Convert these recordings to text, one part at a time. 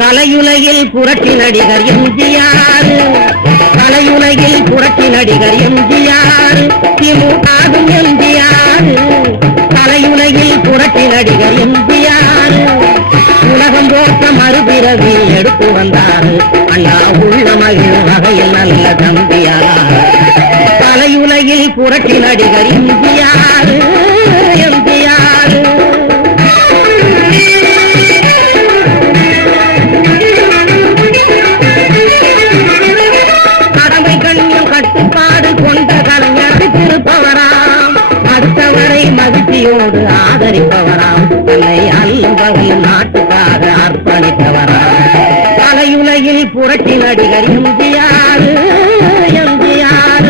கலையுலகில் புரட்சி நடிகர் எம்ஜிஆர், கலையுலகில் புரட்சி நடிகர் எம்ஜிஆர், திமுகவும் எம்ஜிஆர், கலையுலகில் புரட்சி நடிகர் எம்ஜிஆர், உலகம் போற்ற மறுபிறவி எடுத்து வந்தார் அண்ணா உள்ள மகிழ் வகையில் நல்ல தம்பியார், கலையுலகில் புரட்சி நடிகர் எம்ஜிஆர் எம்ஜிஆர். கடமை கண்ணியம் கட்டுப்பாடு கொண்ட கலைஞரை திருப்பவராம், அடுத்தவரை மகிழ்ச்சியோடு ஆதரிப்பவராம், தன்னை அல்லும் வகையில் நாட்டுக்காக அர்ப்பணித்தவராம், கலையுலகில் புரட்சி நடிகர் எம்ஜிஆர் எம்ஜிஆர்.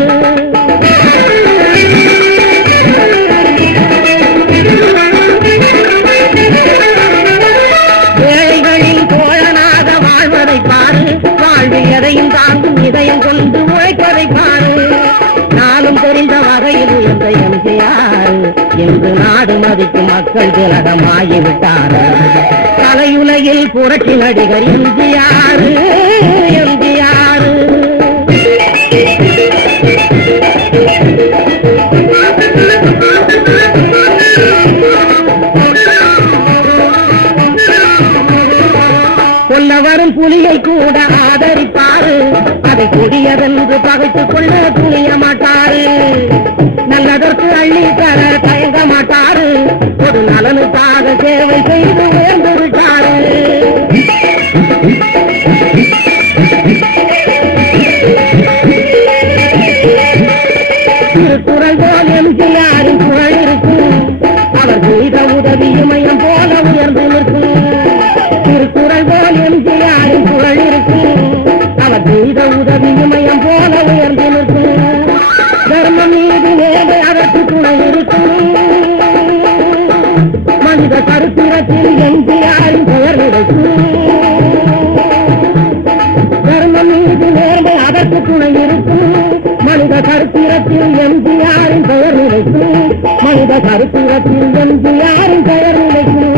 ஏழைகளின் தோழனாக வாழ்வதை பாரு, வாழ்வு எதையும் தாங்கும் இதயம் கொண்டு உழைப்பதை பாரு, நானும் தெரிந்த வகையில் இந்த எம்ஜிஆர் என்று நாடு மதிக்கும் மக்கள் திலகமாகிவிட்டார், கலையுலகில் புரட்சி நடிகர் எம்ஜிஆர் எம்ஜிஆர். கொல்ல வரும் புலியை கூட ஆதரிப்பாரு, அதை கொடியதென்று பகைத்துக் கொள்ள துணிய மாட்டாரு, நல்லதற்கு அள்ளி தர தயங்க மாட்டாரு, ஒரு நலனுக்காக சேவை செய்து உயர்ந்து விட்டாரு. திருக்குறள் போல் எம்ஜிஆரின் குரல் இருக்கும், அவர் செய்த உதவி இமயம் போல உயர்ந்து நிற்கும், திருக்குறள் போல் எம்ஜிஆரின் குரல் இருக்கும், அவர் செய்த உதவி இமயம் போல உயர்ந்து நிற்கும், தர்மம் மீது நேர்மை அதற்கு துணை இருக்கும், மனித சரித்திரத்தில் எம்ஜிஆரின் பெயர் நிலைக்கும், தர்மம் மீது நேர்மை அதற்கு துணை இருக்கும், மனித சரித்திரத்தில் எம்ஜிஆரின் பெயர் நிலைக்கும், மனித சரித்திரத்தில் எம்ஜிஆரின் பெயர் நிலைக்கும்,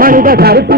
மனித சரித்திர